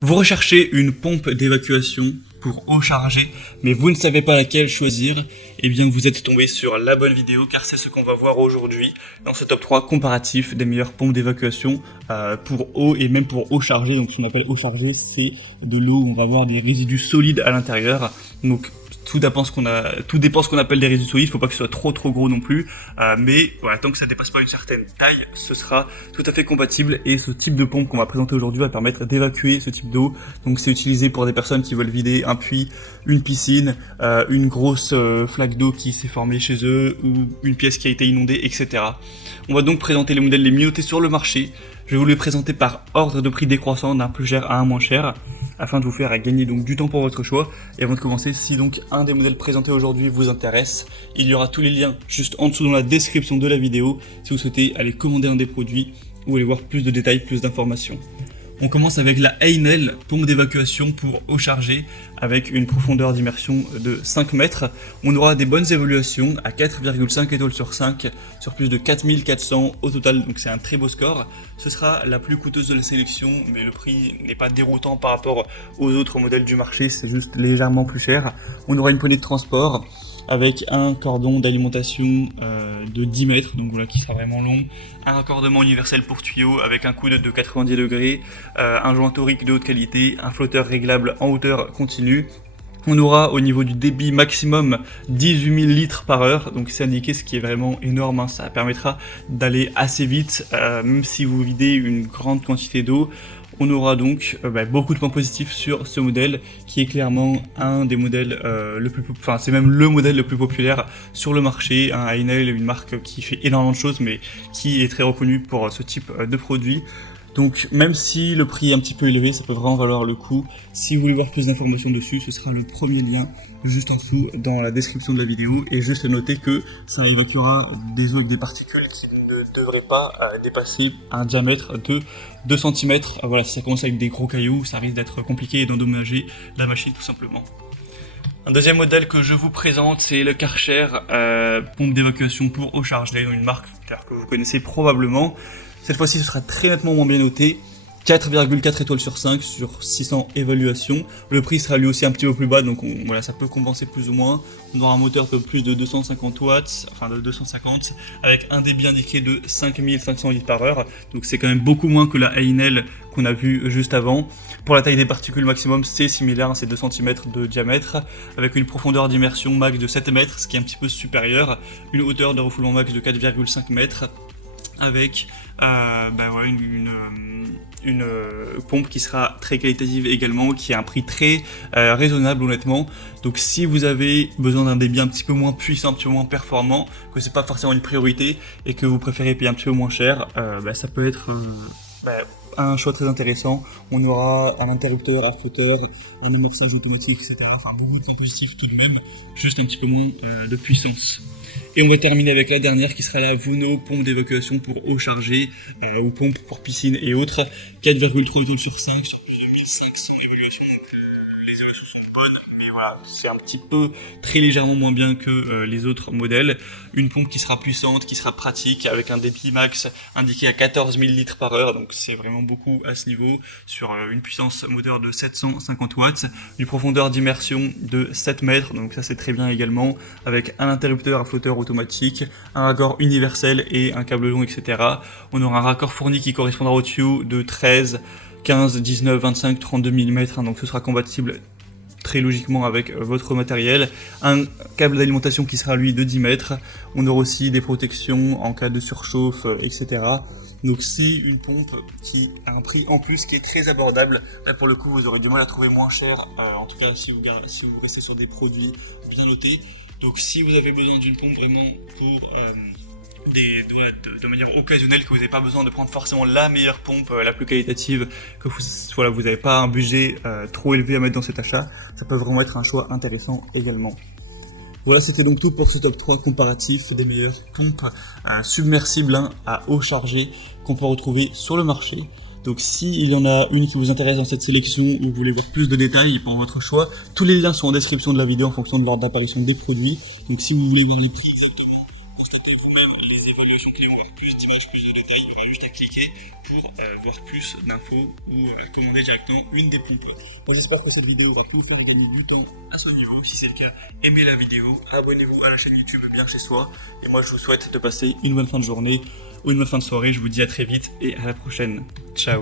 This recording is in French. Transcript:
Vous recherchez une pompe d'évacuation pour eau chargée, mais vous ne savez pas laquelle choisir, eh bien vous êtes tombé sur la bonne vidéo car c'est ce qu'on va voir aujourd'hui dans ce top 3 comparatif des meilleures pompes d'évacuation pour eau et même pour eau chargée. Donc ce qu'on appelle eau chargée, c'est de l'eau où on va avoir des résidus solides à l'intérieur. Donc tout dépend ce qu'on appelle des résidus solides, il ne faut pas que ce soit trop gros non plus, mais voilà, tant que ça ne dépasse pas une certaine taille, ce sera tout à fait compatible et ce type de pompe qu'on va présenter aujourd'hui va permettre d'évacuer ce type d'eau. Donc c'est utilisé pour des personnes qui veulent vider un puits, une piscine, une grosse flaque d'eau qui s'est formée chez eux ou une pièce qui a été inondée, etc. On va donc présenter les modèles les mieux notés sur le marché. Je vais vous les présenter par ordre de prix décroissant d'un plus cher à un moins cher, afin de vous faire gagner donc du temps pour votre choix. Et avant de commencer, si donc un des modèles présentés aujourd'hui vous intéresse, il y aura tous les liens juste en dessous dans la description de la vidéo si vous souhaitez aller commander un des produits ou aller voir plus de détails, plus d'informations. On commence avec la Heinel, pompe d'évacuation pour eau chargée avec une profondeur d'immersion de 5 mètres. On aura des bonnes évaluations à 4,5 étoiles sur 5 sur plus de 4400 au total, donc c'est un très beau score. Ce sera la plus coûteuse de la sélection, mais le prix n'est pas déroutant par rapport aux autres modèles du marché, c'est juste légèrement plus cher. On aura une poignée de transport avec un cordon d'alimentation de 10 mètres, donc voilà, qui sera vraiment long, un raccordement universel pour tuyaux avec un coude de 90 degrés, un joint torique de haute qualité, un flotteur réglable en hauteur continue. On aura au niveau du débit maximum 18 000 litres par heure, donc c'est indiqué, ce qui est vraiment énorme, hein. Ça permettra d'aller assez vite, même si vous videz une grande quantité d'eau. On aura donc beaucoup de points positifs sur ce modèle qui est clairement un des modèles c'est même le modèle le plus populaire sur le marché. Un Heinel, une marque qui fait énormément de choses mais qui est très reconnue pour ce type de produit. Donc même si le prix est un petit peu élevé, ça peut vraiment valoir le coup. Si vous voulez voir plus d'informations dessus, ce sera le premier lien juste en dessous dans la description de la vidéo. Et juste noter que ça évacuera des eaux avec des particules qui ne devraient pas dépasser un diamètre de 2 cm. Voilà, si ça commence avec des gros cailloux, ça risque d'être compliqué et d'endommager la machine tout simplement. Un deuxième modèle que je vous présente, c'est le Karcher, pompe d'évacuation pour eau chargée, une marque que vous connaissez probablement. Cette fois-ci, ce sera très nettement moins bien noté. 4,4 étoiles sur 5 sur 600 évaluations. Le prix sera lui aussi un petit peu plus bas, donc voilà, ça peut compenser plus ou moins. On aura un moteur de plus de 250 watts, enfin de 250, avec un débit indiqué de 5500 litres par heure. Donc c'est quand même beaucoup moins que la Heinel qu'on a vu juste avant. Pour la taille des particules maximum, c'est similaire, c'est 2 cm de diamètre, avec une profondeur d'immersion max de 7 mètres, ce qui est un petit peu supérieur. Une hauteur de refoulement max de 4,5 mètres. Avec une pompe qui sera très qualitative également, qui a un prix très raisonnable honnêtement. Donc si vous avez besoin d'un débit un petit peu moins puissant, un petit peu moins performant, que c'est pas forcément une priorité et que vous préférez payer un petit peu moins cher, ça peut être un choix très intéressant. On aura un interrupteur, un flotteur, un amorçage automatique, etc. Enfin beaucoup de points positifs tout de même, juste un petit peu moins de puissance. Et on va terminer avec la dernière qui sera la Vuno, pompe d'évacuation pour eau chargée ou pompe pour piscine et autres. 4,3 étoiles sur 5 sur plus de 1500 évaluations. Donc les évaluations sont bonnes, mais voilà, c'est un petit peu très légèrement moins bien que les autres modèles. Une pompe qui sera puissante, qui sera pratique, avec un débit max indiqué à 14 000 litres par heure, donc c'est vraiment beaucoup à ce niveau, sur une puissance moteur de 750 watts, une profondeur d'immersion de 7 mètres, donc ça c'est très bien également, avec un interrupteur à flotteur automatique, un raccord universel et un câble long, etc. On aura un raccord fourni qui correspondra au tuyau de 13, 15, 19, 25, 32 mm, donc ce sera compatible très logiquement avec votre matériel. Un câble d'alimentation qui sera lui de 10 mètres. On aura aussi des protections en cas de surchauffe, etc. Donc si une pompe qui a un prix en plus qui est très abordable, là pour le coup vous aurez du mal à trouver moins cher, en tout cas si vous restez sur des produits bien notés. Donc si vous avez besoin d'une pompe vraiment pour de manière occasionnelle, que vous n'avez pas besoin de prendre forcément la meilleure pompe, la plus qualitative, que vous n'avez pas un budget trop élevé à mettre dans cet achat, ça peut vraiment être un choix intéressant également. Voilà, c'était donc tout pour ce top 3 comparatif des meilleures pompes submersibles à eau chargée qu'on peut retrouver sur le marché. Donc s'il y en a une qui vous intéresse dans cette sélection ou vous voulez voir plus de détails pour votre choix, tous les liens sont en description de la vidéo en fonction de l'ordre d'apparition des produits. Donc si vous voulez voir les prix exactement, constatez vous-même les évaluations clients avec plus d'images, plus de détails, il y aura juste à cliquer pour voir avoir plus d'infos ou commander directement une des pompes. Bon, j'espère que cette vidéo va vous faire gagner du temps à ce niveau. Si c'est le cas, aimez la vidéo, abonnez-vous à la chaîne YouTube Bien Chez Soi. Et moi, je vous souhaite de passer une bonne fin de journée ou une bonne fin de soirée. Je vous dis à très vite et à la prochaine. Ciao.